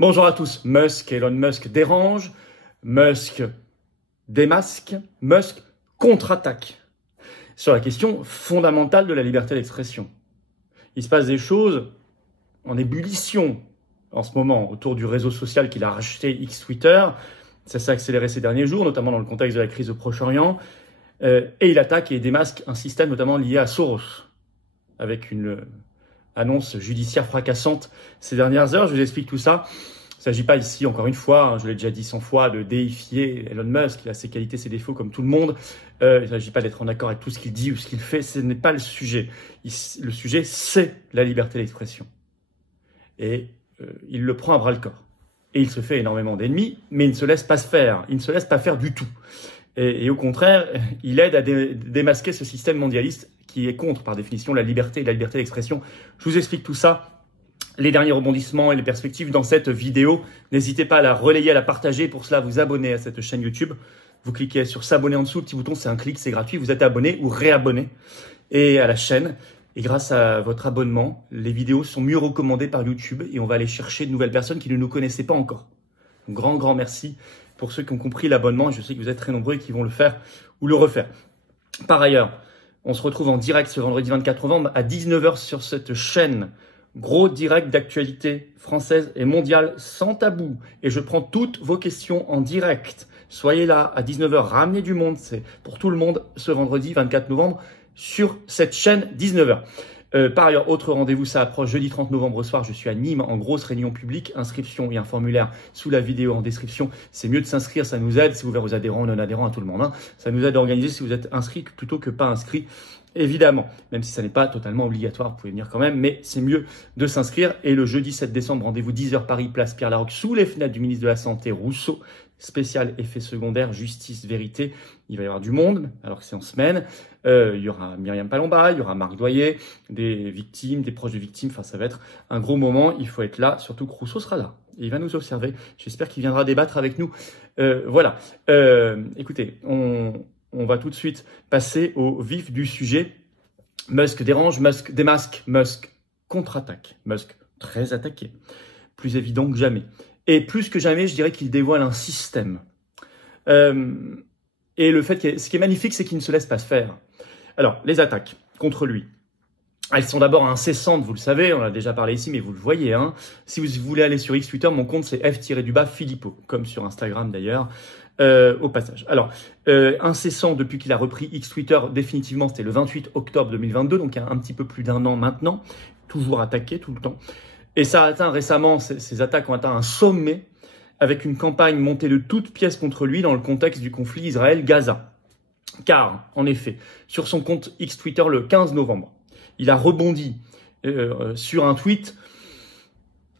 Bonjour à tous. Elon Musk dérange, Musk démasque, Musk contre-attaque sur la question fondamentale de la liberté d'expression. Il se passe des choses en ébullition en ce moment autour du réseau social qu'il a racheté, X Twitter. Ça s'est accéléré ces derniers jours, notamment dans le contexte de la crise au Proche-Orient. Et il attaque et démasque un système notamment lié à Soros, avec une annonce judiciaire fracassante ces dernières heures. Je vous explique tout ça. Il ne s'agit pas ici, encore une fois, je l'ai déjà dit 100 fois, de déifier Elon Musk. Il a ses qualités, ses défauts comme tout le monde. Il ne s'agit pas d'être en accord avec tout ce qu'il dit ou ce qu'il fait. Ce n'est pas le sujet. Le sujet, c'est la liberté d'expression. Et il le prend à bras-le-corps. Et il se fait énormément d'ennemis, mais il ne se laisse pas se faire. Il ne se laisse pas faire du tout. Et au contraire, il aide à démasquer ce système mondialiste qui est contre, par définition, la liberté et la liberté d'expression. Je vous explique tout ça, les derniers rebondissements et les perspectives dans cette vidéo. N'hésitez pas à la relayer, à la partager. Pour cela, vous abonner à cette chaîne YouTube. Vous cliquez sur s'abonner en dessous. Le petit bouton, c'est un clic, c'est gratuit. Vous êtes abonné ou réabonné et à la chaîne. Et grâce à votre abonnement, les vidéos sont mieux recommandées par YouTube et on va aller chercher de nouvelles personnes qui ne nous connaissaient pas encore. Donc, grand merci pour ceux qui ont compris l'abonnement. Je sais que vous êtes très nombreux et qui vont le faire ou le refaire. Par ailleurs, on se retrouve en direct ce vendredi 24 novembre à 19 h sur cette chaîne. Gros direct d'actualité française et mondiale sans tabou. Et je prends toutes vos questions en direct. Soyez là à 19 h, ramenez du monde. C'est pour tout le monde ce vendredi 24 novembre sur cette chaîne 19 h. Par ailleurs, autre rendez-vous, ça approche jeudi 30 novembre au soir. Je suis à Nîmes en grosse réunion publique. Inscription et un formulaire sous la vidéo en description. C'est mieux de s'inscrire, ça nous aide. C'est ouvert aux adhérents, non-adhérents, à tout le monde. Hein. Ça nous aide à organiser si vous êtes inscrit plutôt que pas inscrit. Évidemment, même si ça n'est pas totalement obligatoire, vous pouvez venir quand même, mais c'est mieux de s'inscrire. Et le jeudi 7 décembre, rendez-vous 10 h Paris, place Pierre-Laroque, sous les fenêtres du ministre de la Santé, Rousseau. Spécial effet secondaire, justice, vérité. Il va y avoir du monde, alors que c'est en semaine. Il y aura Myriam Palomba, il y aura Marc Doyer, des victimes, des proches de victimes. Enfin, ça va être un gros moment. Il faut être là, surtout que Rousseau sera là. Et il va nous observer. J'espère qu'il viendra débattre avec nous. Voilà. Écoutez, on va tout de suite passer au vif du sujet. Musk dérange, Musk démasque, Musk contre-attaque. Musk très attaqué. Plus évident que jamais. Et plus que jamais, je dirais qu'il dévoile un système. Et ce qui est magnifique, c'est qu'il ne se laisse pas se faire. Alors, les attaques contre lui. Elles sont d'abord incessantes, vous le savez, on en a déjà parlé ici, mais vous le voyez. Hein. Si vous voulez aller sur X Twitter, mon compte c'est F-Philippot, comme sur Instagram d'ailleurs, au passage. Alors, incessant depuis qu'il a repris X Twitter, définitivement, c'était le 28 octobre 2022, donc il y a un petit peu plus d'1 an maintenant, toujours attaqué tout le temps. Et ça a atteint récemment, ces attaques ont atteint un sommet avec une campagne montée de toutes pièces contre lui dans le contexte du conflit Israël-Gaza. Car, en effet, sur son compte X Twitter le 15 novembre, il a rebondi sur un tweet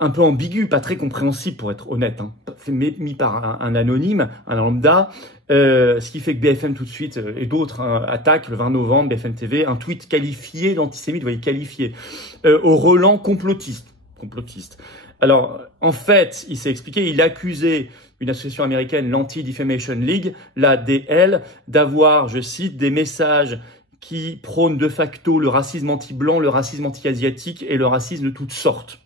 un peu ambigu, pas très compréhensible pour être honnête, hein, mis par un anonyme, un lambda, ce qui fait que BFM tout de suite et d'autres attaquent le 20 novembre, BFM TV, un tweet qualifié d'antisémite, vous voyez, qualifié, au relent complotiste. Alors, en fait, il s'est expliqué, il accusait une association américaine, l'Anti-Defamation League, l'ADL, d'avoir, je cite, des messages qui prônent de facto le racisme anti-blanc, le racisme anti-asiatique et le racisme de toutes sortes.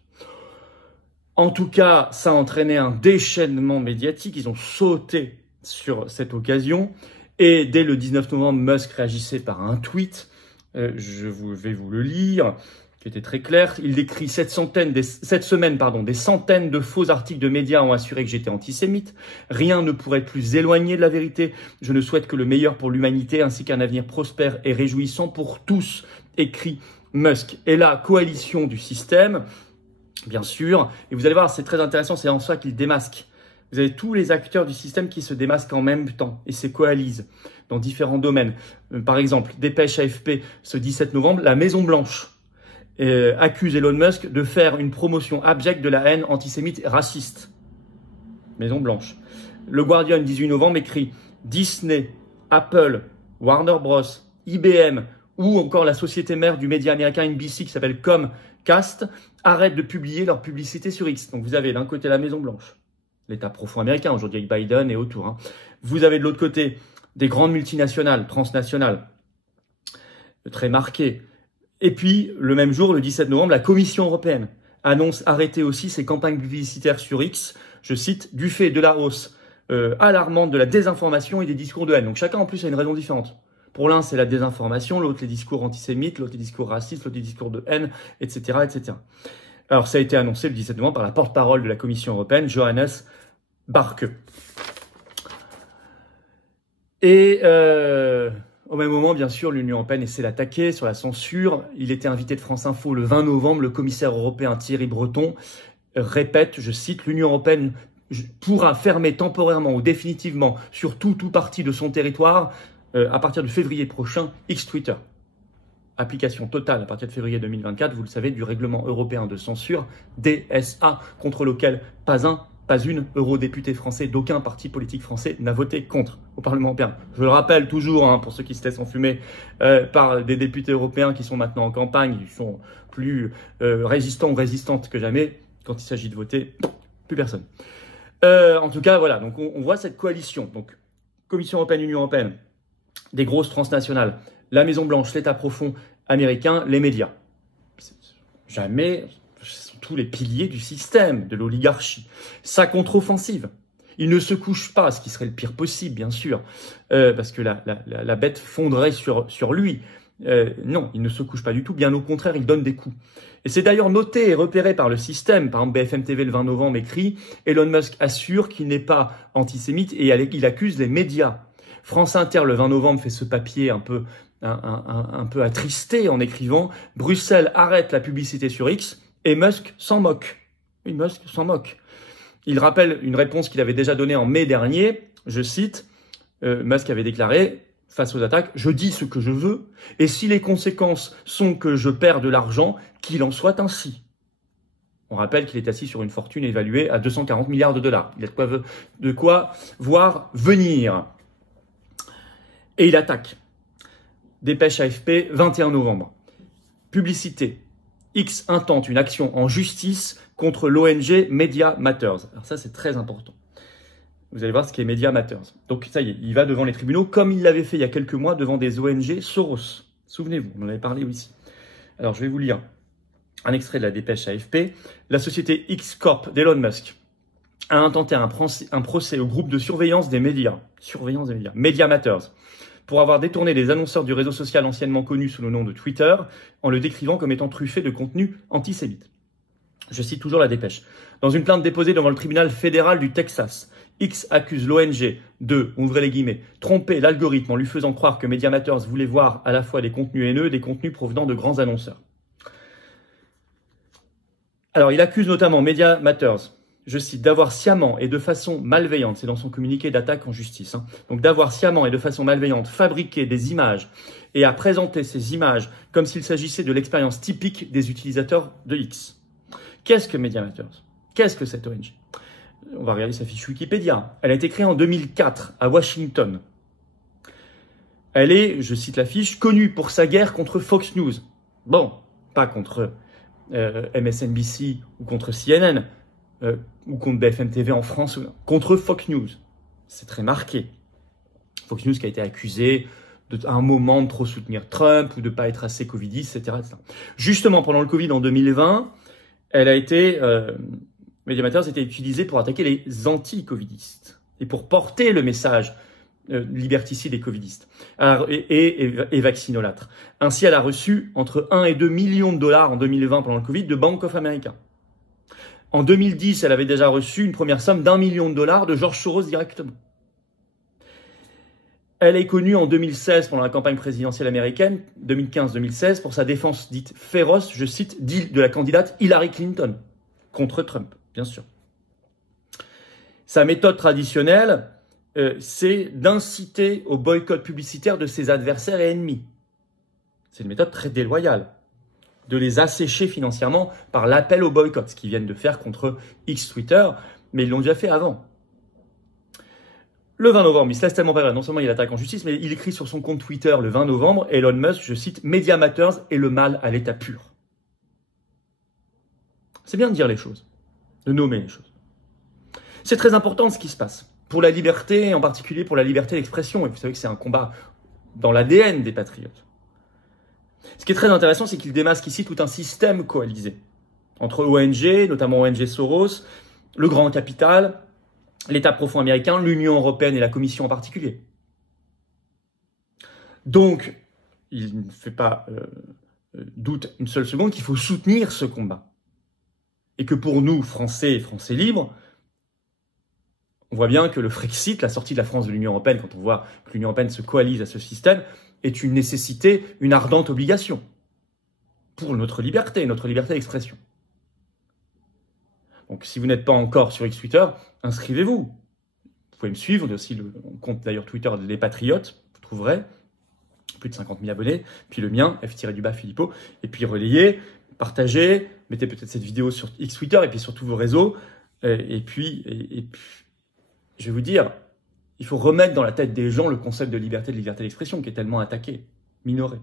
En tout cas, ça a entraîné un déchaînement médiatique. Ils ont sauté sur cette occasion. Et dès le 19 novembre, Musk réagissait par un tweet. Je vais vous le lire, qui était très clair. Il décrit cette semaine, des centaines de faux articles de médias ont assuré que j'étais antisémite. Rien ne pourrait être plus éloigné de la vérité. Je ne souhaite que le meilleur pour l'humanité ainsi qu'un avenir prospère et réjouissant pour tous, écrit Musk. Et la coalition du système, bien sûr, et vous allez voir, c'est très intéressant, c'est en soi qu'il démasque. Vous avez tous les acteurs du système qui se démasquent en même temps et se coalisent dans différents domaines. Par exemple, dépêche AFP ce 17 novembre, la Maison-Blanche accuse Elon Musk de faire une promotion abjecte de la haine antisémite et raciste. Maison-Blanche. Le Guardian, 18 novembre, écrit « Disney, Apple, Warner Bros, IBM ou encore la société mère du média américain NBC qui s'appelle Comcast arrêtent de publier leur publicité sur X. » Donc vous avez d'un côté la Maison-Blanche, l'État profond américain, aujourd'hui avec Biden et autour. Hein. Vous avez de l'autre côté des grandes multinationales, transnationales, très marquées. Et puis, le même jour, le 17 novembre, la Commission européenne annonce arrêter aussi ses campagnes publicitaires sur X, je cite, du fait de la hausse alarmante de la désinformation et des discours de haine. Donc chacun en plus a une raison différente. Pour l'un, c'est la désinformation, l'autre les discours antisémites, l'autre les discours racistes, l'autre les discours de haine, etc., etc. Alors ça a été annoncé le 17 novembre par la porte-parole de la Commission européenne, Johannes Barke. Et au même moment, bien sûr, l'Union européenne essaie d'attaquer sur la censure. Il était invité de France Info le 20 novembre. Le commissaire européen Thierry Breton répète, je cite, l'Union européenne pourra fermer temporairement ou définitivement sur tout ou partie de son territoire à partir de février prochain, X Twitter. Application totale à partir de février 2024, vous le savez, du règlement européen de censure, DSA, contre lequel pas une eurodéputé français d'aucun parti politique français n'a voté contre au Parlement européen. Je le rappelle toujours, pour ceux qui se laissent enfumer par des députés européens qui sont maintenant en campagne, ils sont plus résistants ou résistantes que jamais. Quand il s'agit de voter, plus personne. En tout cas, voilà, donc on voit cette coalition. Donc, Commission européenne, Union européenne, des grosses transnationales, la Maison-Blanche, l'État profond américain, les médias. Jamais, ce sont tous les piliers du système, de l'oligarchie. Sa contre-offensive. Il ne se couche pas, ce qui serait le pire possible, bien sûr, parce que la bête fondrait sur lui. Non, il ne se couche pas du tout, bien au contraire, il donne des coups. Et c'est d'ailleurs noté et repéré par le système. Par exemple, BFM TV le 20 novembre écrit « Elon Musk assure qu'il n'est pas antisémite et il accuse les médias ». France Inter le 20 novembre fait ce papier un peu attristé en écrivant « Bruxelles arrête la publicité sur X et Musk s'en moque ». Oui, Musk s'en moque. Il rappelle une réponse qu'il avait déjà donnée en mai dernier, je cite, Musk avait déclaré face aux attaques, je dis ce que je veux, et si les conséquences sont que je perds de l'argent, qu'il en soit ainsi. On rappelle qu'il est assis sur une fortune évaluée à 240 milliards de dollars. Il a de quoi voir venir. Et il attaque. Dépêche AFP, 21 novembre. Publicité. X intente une action en justice contre l'ONG Media Matters. Alors ça, c'est très important. Vous allez voir ce qu'est Media Matters. Donc ça y est, il va devant les tribunaux, comme il l'avait fait il y a quelques mois devant des ONG Soros. Souvenez-vous, on en avait parlé ici. Alors je vais vous lire un extrait de la dépêche AFP. La société X Corp d'Elon Musk a intenté un procès au groupe de surveillance des médias, Media Matters, pour avoir détourné les annonceurs du réseau social anciennement connu sous le nom de Twitter, en le décrivant comme étant truffé de contenu antisémite. Je cite toujours la dépêche. Dans une plainte déposée devant le tribunal fédéral du Texas, X accuse l'ONG de, ouvrez les guillemets, tromper l'algorithme en lui faisant croire que Media Matters voulait voir à la fois des contenus haineux et des contenus provenant de grands annonceurs. Alors, il accuse notamment Media Matters, je cite, d'avoir sciemment et de façon malveillante, c'est dans son communiqué d'attaque en justice, donc d'avoir sciemment et de façon malveillante fabriqué des images et à présenter ces images comme s'il s'agissait de l'expérience typique des utilisateurs de X. Qu'est-ce que Media Matters? Qu'est-ce que cette ONG? On va regarder sa fiche Wikipédia. Elle a été créée en 2004 à Washington. Elle est, je cite la fiche, connue pour sa guerre contre Fox News. Bon, pas contre MSNBC ou contre CNN ou contre BFM TV en France, contre Fox News. C'est très marqué. Fox News qui a été accusé à un moment de trop soutenir Trump ou de ne pas être assez covidiste, etc., etc. Justement, pendant le Covid en 2020, elle a été... Media Matters était utilisé pour attaquer les anti-covidistes et pour porter le message liberticide et covidiste et vaccinolâtre. Ainsi, elle a reçu entre 1 et 2 millions de dollars en 2020 pendant le Covid de Bank of America. En 2010, elle avait déjà reçu une première somme d'1 million de dollars de George Soros directement. Elle est connue en 2016 pendant la campagne présidentielle américaine, 2015-2016, pour sa défense dite féroce, je cite, de la candidate Hillary Clinton contre Trump. Bien sûr. Sa méthode traditionnelle, c'est d'inciter au boycott publicitaire de ses adversaires et ennemis. C'est une méthode très déloyale. De les assécher financièrement par l'appel au boycott, ce qu'ils viennent de faire contre X Twitter, mais ils l'ont déjà fait avant. Le 20 novembre, il se laisse tellement pas, non seulement il attaque en justice, mais il écrit sur son compte Twitter le 20 novembre, Elon Musk, je cite, Media Matters est le mal à l'état pur. C'est bien de dire les choses. De nommer les choses. C'est très important ce qui se passe. Pour la liberté, en particulier pour la liberté d'expression. Et vous savez que c'est un combat dans l'ADN des patriotes. Ce qui est très intéressant, c'est qu'il démasque ici tout un système coalisé. entre ONG, notamment ONG Soros, le grand capital, l'État profond américain, l'Union européenne et la Commission en particulier. Donc, il ne fait pas doute une seule seconde qu'il faut soutenir ce combat. Et que pour nous, Français et Français libres, on voit bien que le Frexit, la sortie de la France de l'Union européenne, quand on voit que l'Union européenne se coalise à ce système, est une nécessité, une ardente obligation pour notre liberté d'expression. Donc si vous n'êtes pas encore sur X-Twitter, inscrivez-vous. Vous pouvez me suivre, on a aussi le compte d'ailleurs Twitter des Patriotes, vous trouverez, plus de 50 000 abonnés, puis le mien, F-Philippot, et puis relayez, partagez, mettez peut-être cette vidéo sur X-Twitter et puis sur tous vos réseaux, et puis, je vais vous dire, il faut remettre dans la tête des gens le concept de liberté d'expression qui est tellement attaqué, minoré.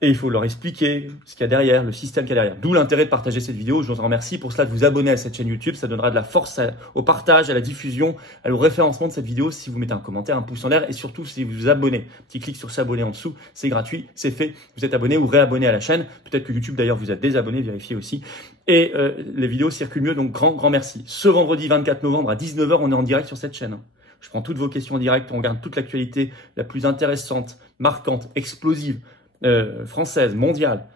Et il faut leur expliquer ce qu'il y a derrière, le système qu'il y a derrière. D'où l'intérêt de partager cette vidéo. Je vous en remercie. Pour cela, de vous abonner à cette chaîne YouTube. Ça donnera de la force au partage, à la diffusion, au référencement de cette vidéo si vous mettez un commentaire, un pouce en l'air et surtout si vous vous abonnez. Petit clic sur s'abonner en dessous. C'est gratuit, c'est fait. Vous êtes abonné ou réabonné à la chaîne. Peut-être que YouTube d'ailleurs vous a désabonné, vérifiez aussi. Et les vidéos circulent mieux, donc grand merci. Ce vendredi 24 novembre à 19 h, on est en direct sur cette chaîne. Je prends toutes vos questions en direct. On regarde toute l'actualité la plus intéressante, marquante, explosive. Française, mondiale.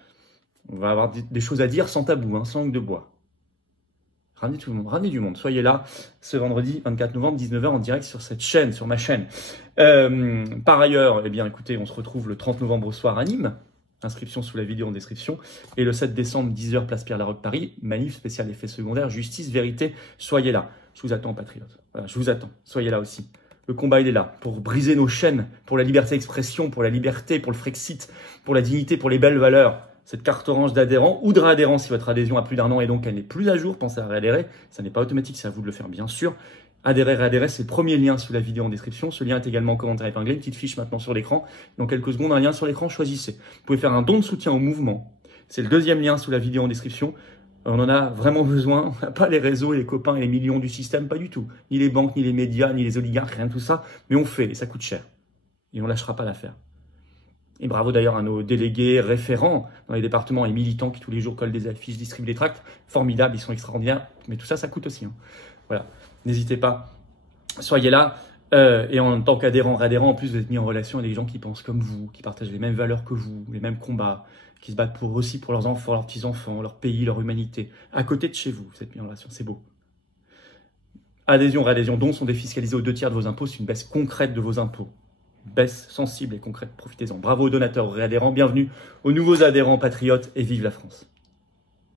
On va avoir des choses à dire sans tabou, hein, sans langue de bois. Ramenez tout le monde, ramenez du monde. Soyez là ce vendredi 24 novembre, 19 h en direct sur cette chaîne, sur ma chaîne. Par ailleurs, eh bien, écoutez, on se retrouve le 30 novembre au soir à Nîmes. Inscription sous la vidéo en description. Et le 7 décembre, 10 h, place Pierre-Laroque, Paris. Manif spécial effet secondaire, justice, vérité. Soyez là. Je vous attends, patriotes. Voilà, je vous attends. Soyez là aussi. Le combat, il est là, pour briser nos chaînes, pour la liberté d'expression, pour la liberté, pour le Frexit, pour la dignité, pour les belles valeurs. Cette carte orange d'adhérent ou de réadhérent si votre adhésion a plus d'1 an et donc elle n'est plus à jour, pensez à réadhérer. Ça n'est pas automatique, c'est à vous de le faire bien sûr. Adhérer, réadhérer, c'est le premier lien sous la vidéo en description. Ce lien est également en commentaire épinglé, une petite fiche maintenant sur l'écran. Dans quelques secondes, un lien sur l'écran, choisissez. Vous pouvez faire un don de soutien au mouvement. C'est le deuxième lien sous la vidéo en description. On en a vraiment besoin. On n'a pas les réseaux, les copains et les millions du système, pas du tout. Ni les banques, ni les médias, ni les oligarques, rien de tout ça. Mais on fait et ça coûte cher. Et on ne lâchera pas l'affaire. Et bravo d'ailleurs à nos délégués référents dans les départements et militants qui tous les jours collent des affiches, distribuent des tracts. Formidables, ils sont extraordinaires. Mais tout ça, ça coûte aussi. Hein. Voilà. N'hésitez pas. Soyez là. Et en tant qu'adhérent, réadhérent, en plus, vous êtes mis en relation avec des gens qui pensent comme vous, qui partagent les mêmes valeurs que vous, les mêmes combats, qui se battent aussi pour leurs enfants, leurs petits-enfants, leur pays, leur humanité. À côté de chez vous, vous êtes mis en relation, c'est beau. Adhésion, réadhésion, dons sont défiscalisés aux 2/3 de vos impôts, c'est une baisse concrète de vos impôts. Baisse sensible et concrète, profitez-en. Bravo aux donateurs, aux réadhérents, bienvenue aux nouveaux adhérents patriotes et vive la France.